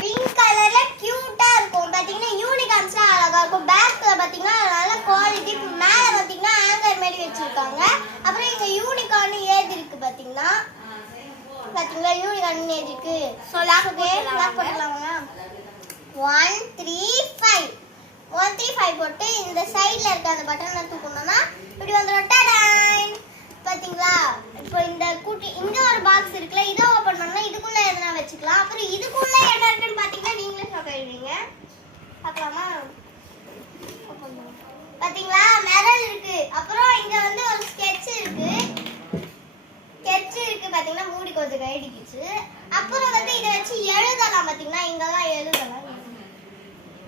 Pink கலர்ல கியூட்டா இருக்கும். பாத்தீங்கன்னா யூனிகார்ன்ஸ்லாம் அழகா இருக்கும். பேக்ல பாத்தீங்கன்னா நல்ல குவாலிட்டி. மேல பாத்தீங்கன்னா ஹேங்கர் மாதிரி வச்சிருக்காங்க. அப்புறம் இங்க யூனிகார்ன் ஏதி இருக்கு பாத்தீங்கன்னா யூனிகார்ன் ஏதி இருக்கு. சோ லாக் போடலாமா? 135 போட்டு இந்த சைடுல இருக்க அந்த பட்டனை தூக்கணும்னா இப்படி வந்துரும். டடாய் பாத்தீங்களா? இப்போ இந்த குட்டி இங்க ஒரு பாக்ஸ் இருக்குல, இத ஓபன் பண்ணா இதுக்குள்ள எதனா வச்சுக்கலாம். அப்புறம் இதுக்குள்ள என்ன இருக்குன்னு பாத்தீங்கன்னா நீங்களே ஷாக் ஆயிடுவீங்க. பார்க்கலாமா? பாத்தீங்களா மெரல் இருக்கு. அப்புறம் இங்க வந்து ஒரு ஸ்கெட்ச் இருக்கு. பாத்தீங்கன்னா மூடி கொஞ்சம் கைடிக்குச்சு. அப்புறம் வந்து இத வச்சு எழுதலாம். பாத்தீங்கன்னா இங்கலாம் எழுதலாம்.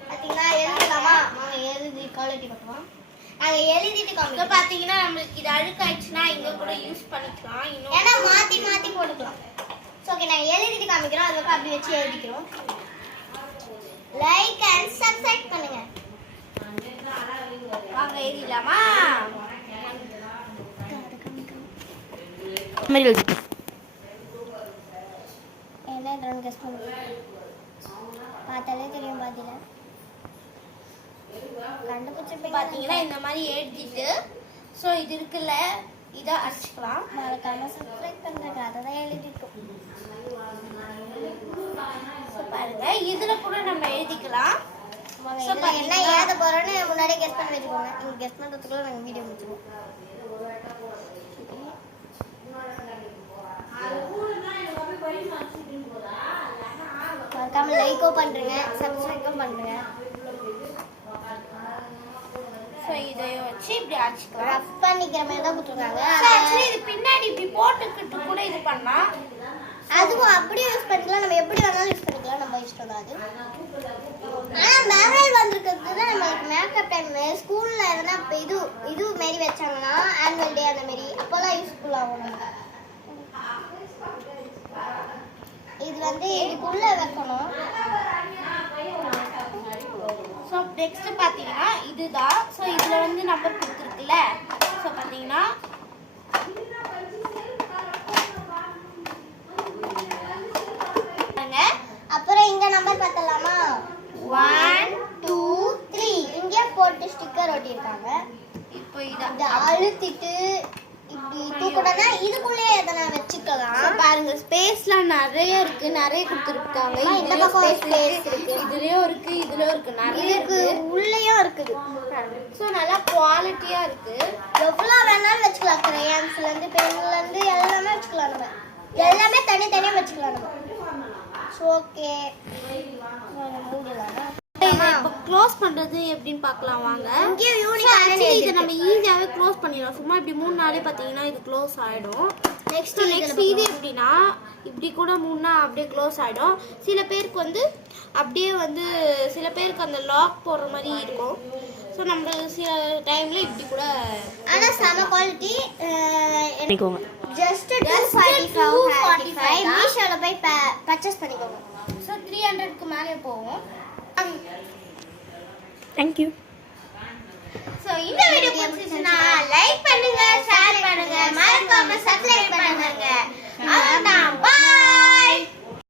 பாத்தீங்களா எழுதலாமா? நாங்க எழுதி குவாலிட்டி பார்க்கலாம். நாங்க எழுதிட்டு காமிக்க. பாத்தீங்கன்னா நமக்கு இது அழுக்காயிடுச்சுனா இங்க கூட யூஸ் பண்ணிக்கலாம். ஏன்னா மாத்தி மாத்தி போட்டுக்கலாம். ஓகே நான் எழுதிட்டு காமிக்கிறோம். அதுக்கு அப்படி வச்சு எழுதிக்கிறோம். லைக் அண்ட் சப்ஸ்கிரைப் பண்ணுங்க. வாங்க எழுதிடலாமா? என்ன ட்ராயிங் கெஸ் பண்ணுங்க. பார்த்தாலே தெரியும். பாத்தீங்களா கண்டுபிடிச்சிருப்பீங்க. பாத்தீங்கன்னா இந்த மாதிரி எழுதிட்டு சோ இது இருக்குல்ல இத அடிச்சுக்கலாம். மறக்காம சப்ஸ்கிரைப் பண்ணுங்க. அததான் எழுதிருக்கோம். பாருங்க இதுல கூட நம்ம எழுதிக்கலாம். சோ என்ன எழுத போறோம்னு முன்னாடியே கெஸ் பண்ணி வெச்சுக்கோங்க. நீங்க கெஸ் பண்றதுக்குள்ள நாங்க வீடியோ முடிச்சிடுவோம். மறக்காம லைக்கோ பண்றீங்க, சப்ஸ்கிரைபும் பண்றீங்க. சோ இதை வச்சு இப்படி அடிச்சுக்கலாம். ரஃப் பண்ணிக்கிற மாதிரி தான் கொடுத்துருக்காங்க. ஆக்சுவலி இது பின்னாடி இப்படி போட்டுக்கிட்டு கூட இது பண்ணா அதுவும் அப்படியே யூஸ் பண்ணிக்கலாம். நம்ம எப்படி வேணாலும் யூஸ் பண்ணிக்கலாம். நம்ம இஷ்டம் தான் அது. ஆனா மெரல் வந்திருக்கிறது தான் நம்மளுக்கு மேக்கப் டைம் ஸ்கூல்ல எதனா இது மாரி வச்சாங்கன்னா ஆனுவல் டே அந்த மாதிரி அப்போல்லாம் யூஸ்ஃபுல் ஆகும். நமக்கு இது வந்து இதுக்குள்ள வைக்கணும். சோ நெக்ஸ்ட் பாத்தீங்கன்னா இதுதான். சோ இதுல வந்து நம்பர் கொடுத்துருக்குல்ல. சோ பாத்தீங்கன்னா அப்புறம் இங்க நம்பர் பார்த்தலாமா? 1 2 3 இங்க போட்டு ஸ்டிக்கர் ஒட்டி இருக்காங்க. இப்போ இத அழுத்திட்டு இப்படி தூக்கணும்னா இதுக்குள்ளே எதனா வச்சுக்கலாம். பாருங்க ஸ்பேஸ்லாம் நிறைய இருக்கு. நிறைய கொடுத்துருக்காங்க. இந்த பக்கம் ஸ்பேஸ் இருக்கு. இதுலயும் இருக்கு இதுலயும் இருக்கு. நிறைய இருக்கு. உள்ளேயும் இருக்குது. சோ நல்லா குவாலிட்டியா இருக்கு. எவ்வளவு வேணாலும் வச்சுக்கலாம். கிரேயான்ஸ்ல இருந்து பென்ல இருந்து எல்லாமே வச்சுக்கலாம். நம்ம எல்லாமே தனித்தனியா வச்சுக்கலாம். நம்ம ஓகே இப்போ க்ளோஸ் பண்றது எப்படின்னு பார்க்கலாம் வாங்க. இங்க யூனிகார்ன் இத நம்ம ஈஸியாவே க்ளோஸ் பண்ணிடலாம். சும்மா இப்படி 3 நாளே பாத்தீங்கன்னா இது க்ளோஸ் ஆயிடும். நெக்ஸ்ட் இது எப்படின்னா இப்படி கூட 3 நாள் அப்படியே க்ளோஸ் ஆயிடும். சில பேருக்கு வந்து அப்படியே வந்து சில பேருக்கு அந்த லாக் போடுற மாதிரி இருக்கும். ஸோ நம்ம சில டைம்ல இப்படி கூட. ஆனா செம குவாலிட்டி. பண்ணிக்கோங்க. ஜஸ்ட் 245 மீஷோல போய் பர்ச்சேஸ் பண்ணிக்கோங்க. ஸோ 300க்கு மேலே போகும். Thank you. ஸோ இந்த வீடியோ பிடிச்சிருந்தா லைக் பண்ணுங்க, ஷேர் பண்ணுங்க, மறக்காம சப்ஸ்கிரைப் பண்ணுங்க. அவ்வளவுதான். பை.